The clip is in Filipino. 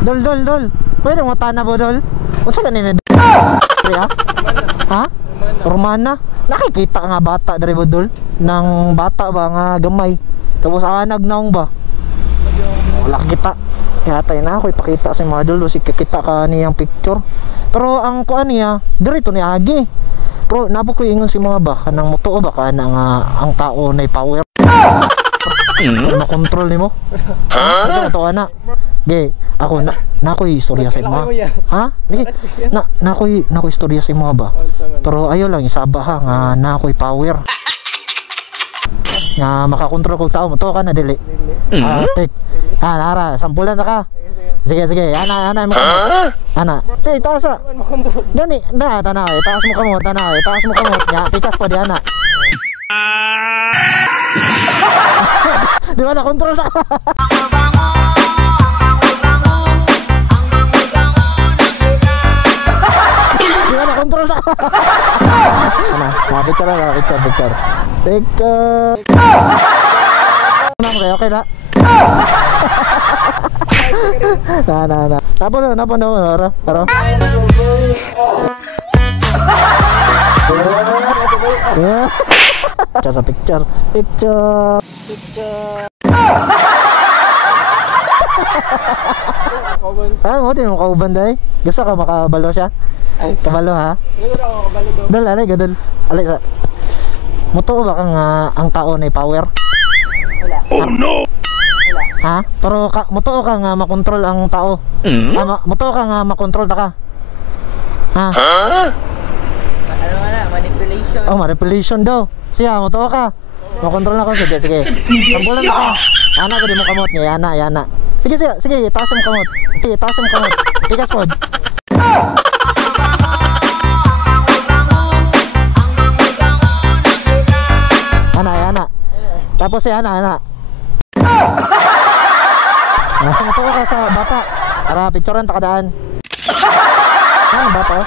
Dol. Pwede mo tana mo, Dol? Unsa kanina? Ha? Ha? Romana? Nakikita ka nga bata dari mo, Dol? Nang bata ba nga gamay. Tapos anag naong ba? Wala kita. Yatay na ako ipakita sa mga Dol. Kasi kikita ka niyang picture. Pero ang kuan niya, dirito ni Agi. Pero nabo ko ingon si mga ba kanang moto ba ka nang ang tao na power. Ano control nimo? Ha? Ito ana. Ge, ako na ko'y istorya sa imo. Ha? Ge, na ko'y istorya sa imo ba. Pero ayo lang isaba ha nga na ko'y power. Nga makakontrol kog tao mo to ka na dili. Tik. Nara, sampulan na ka. Sige, ana mo kamot. Ana. Taas. Gani, tanaw, taas mo kamot, taas mo kamot. Ya, pikas pa di ana. Di ba na kontrol na? Di ba na kontrol na? Picture. Okay na. Na. Napon na. Tara. Picture. Mo din yung kauban dahi. Gusto ka makabalo siya? Kabalo ha? Dal, gadol. Alay sa. Muto ba kang ang tao na power? Wala. Oh no! Wala. Ha? Pero muto ka nga makontrol ang tao. Muto ka nga makontrol ta ka. Ha? Ano nga manipulation. Oh, manipulation daw. Siya, muto ka. Makontrol na ko. Sige. Sambulan na ka. Ana ko di mo kamot niya. Yana. Sige, taas mo kamot. Okay, taas mo kamot. Pikas pod. Ana. Tapos si Ana. Muto ka sa bata. Para picturean ta kadaan. Ano bata?